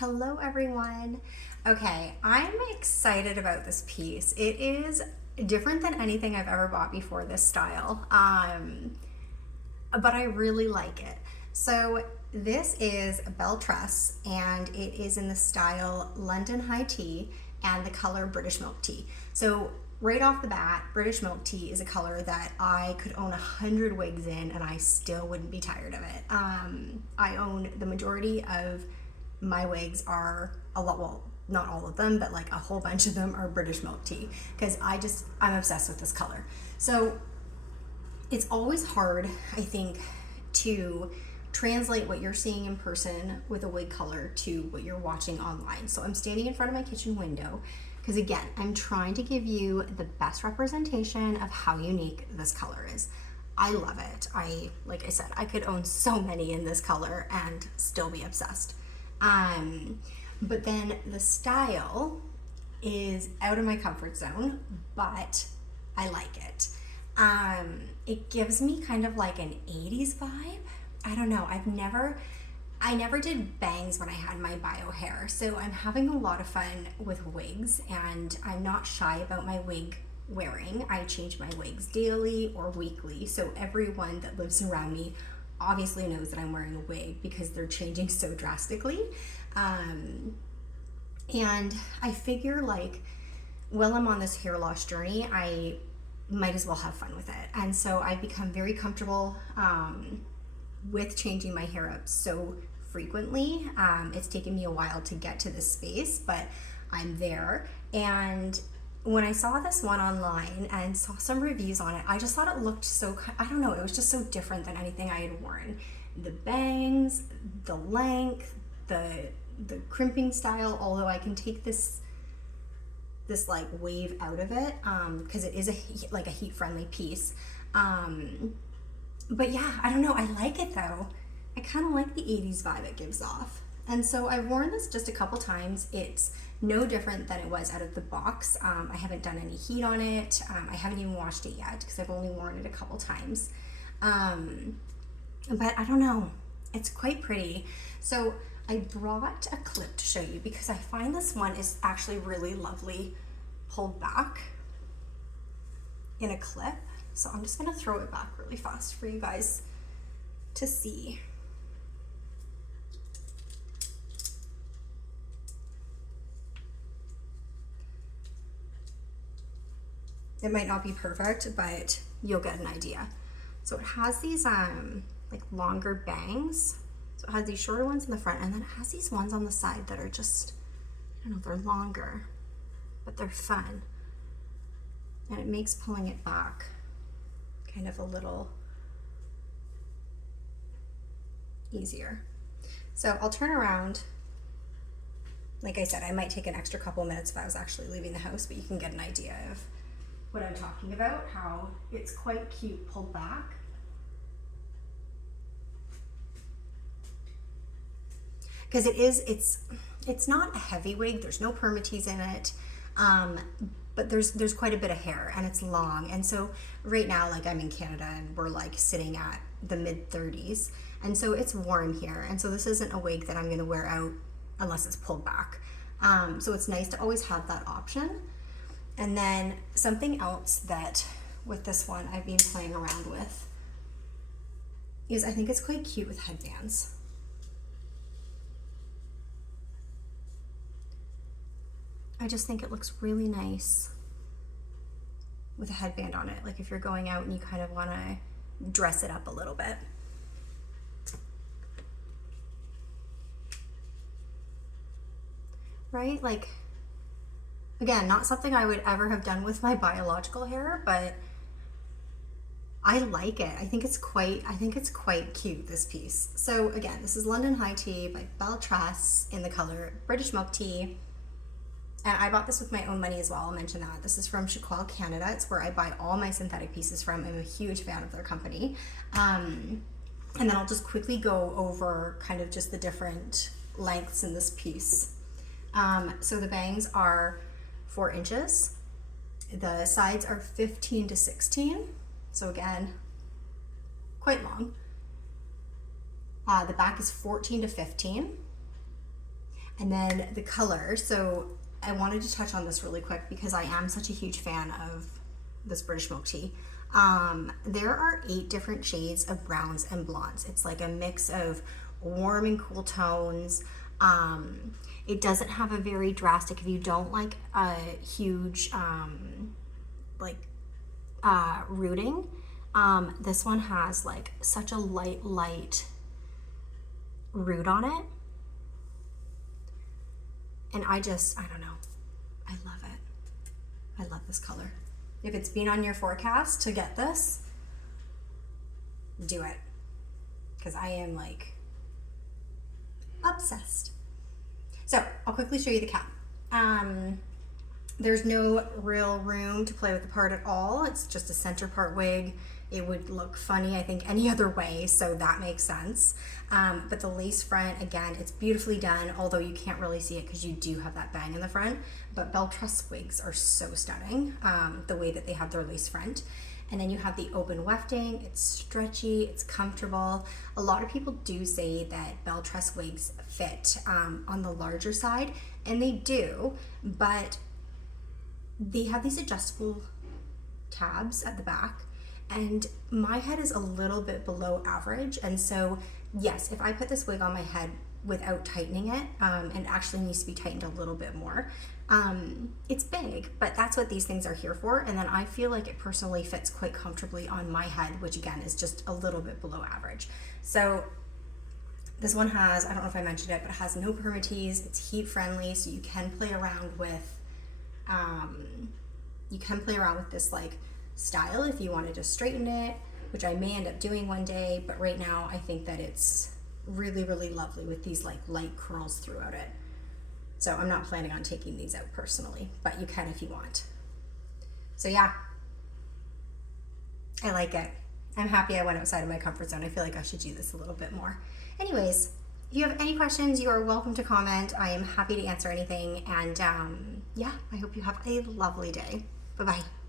Hello everyone. Okay, I'm excited about this piece. It is different than anything I've ever bought before this style, but I really like it. So this is a Belle Tress and it is in the style London High Tea and the color British Milktea. So right off the bat, British Milktea is a color that I could own 100 wigs in and I still wouldn't be tired of it. I own the majority of my wigs are a lot, well, not all of them, but like a whole bunch of them are British Milktea because I'm obsessed with this color. So it's always hard, I think, to translate what you're seeing in person with a wig color to what you're watching online. So I'm standing in front of my kitchen window because again, I'm trying to give you the best representation of how unique this color is. I love it. Like I said, I could own so many in this color and still be obsessed. But then the style is out of my comfort zone, but I like it. It gives me kind of like an 80s vibe. I don't know. I never did bangs when I had my bio hair, so I'm having a lot of fun with wigs, and I'm not shy about my wig wearing. I change my wigs daily or weekly, so everyone that lives around me obviously knows that I'm wearing a wig because they're changing so drastically. And I figure like, while I'm on this hair loss journey, I might as well have fun with it. And so I've become very comfortable with changing my hair up so frequently. It's taken me a while to get to this space, but I'm there. And when I saw this one online and saw some reviews on it, I just thought it looked so, I don't know, it was just so different than anything I had worn. The bangs, the length, the crimping style, although I can take this like wave out of it because it is like a heat friendly piece. But yeah, I don't know, I like it though. I kind of like the 80s vibe it gives off. And so I've worn this just a couple times. It's no different than it was out of the box. I haven't done any heat on it. I haven't even washed it yet because I've only worn it a couple times. But I don't know, it's quite pretty. So I brought a clip to show you because I find this one is actually really lovely pulled back in a clip. So I'm just gonna throw it back really fast for you guys to see. It might not be perfect, but you'll get an idea. So it has these like longer bangs. So it has these shorter ones in the front, and then it has these ones on the side that are just, I don't know, they're longer, but they're fun. And it makes pulling it back kind of a little easier. So I'll turn around. Like I said, I might take an extra couple minutes if I was actually leaving the house, but you can get an idea of what I'm talking about, how it's quite cute pulled back. Because it's not a heavy wig, there's no permatease in it, but there's quite a bit of hair and it's long. And so right now, like I'm in Canada and we're like sitting at the mid 30s. And so it's warm here. And so this isn't a wig that I'm gonna wear out unless it's pulled back. So it's nice to always have that option. And then something else that with this one I've been playing around with is I think it's quite cute with headbands. I just think it looks really nice with a headband on it. Like if you're going out and you kind of want to dress it up a little bit. Right? Like, again, not something I would ever have done with my biological hair, but I like it. I think it's quite cute, this piece. So again, this is London High Tea by Belle Tress in the color British Milktea. And I bought this with my own money as well, I'll mention that. This is from Chiqual, Canada. It's where I buy all my synthetic pieces from. I'm a huge fan of their company. And then I'll just quickly go over kind of just the different lengths in this piece. So the bangs are 4 inches. The sides are 15 to 16. So again, quite long. The back is 14 to 15. And then the color, so I wanted to touch on this really quick because I am such a huge fan of this British Milktea. There are 8 different shades of browns and blondes. It's like a mix of warm and cool tones. It doesn't have a very drastic, if you don't like a huge rooting, this one has like such a light root on it. And I don't know, I love it. I love this color. If it's been on your forecast to get this, do it. Because I am like obsessed. So I'll quickly show you the cap. There's no real room to play with the part at all. It's just a center part wig. It would look funny, I think, any other way, so that makes sense. But the lace front, again, it's beautifully done, although you can't really see it because you do have that bang in the front. But Belle Tress wigs are so stunning, the way that they have their lace front. And then you have the open wefting. It's stretchy, it's comfortable. A lot of people do say that Belle Tress wigs fit on the larger side, and they do, but they have these adjustable tabs at the back, and my head is a little bit below average, and so yes, if I put this wig on my head without tightening it, and actually needs to be tightened a little bit more, it's big, but that's what these things are here for. And then I feel like it personally fits quite comfortably on my head, which again is just a little bit below average. So this one has, I don't know if I mentioned it, but it has no permatease. It's heat friendly, so you can play around with this like style if you wanted to straighten it, which I may end up doing one day, but right now I think that it's really lovely with these like light curls throughout it. So I'm not planning on taking these out personally, but you can if you want. So yeah, I like it. I'm happy I went outside of my comfort zone. I feel like I should do this a little bit more. Anyways, if you have any questions, you are welcome to comment. I am happy to answer anything. And yeah, I hope you have a lovely day. Bye-bye.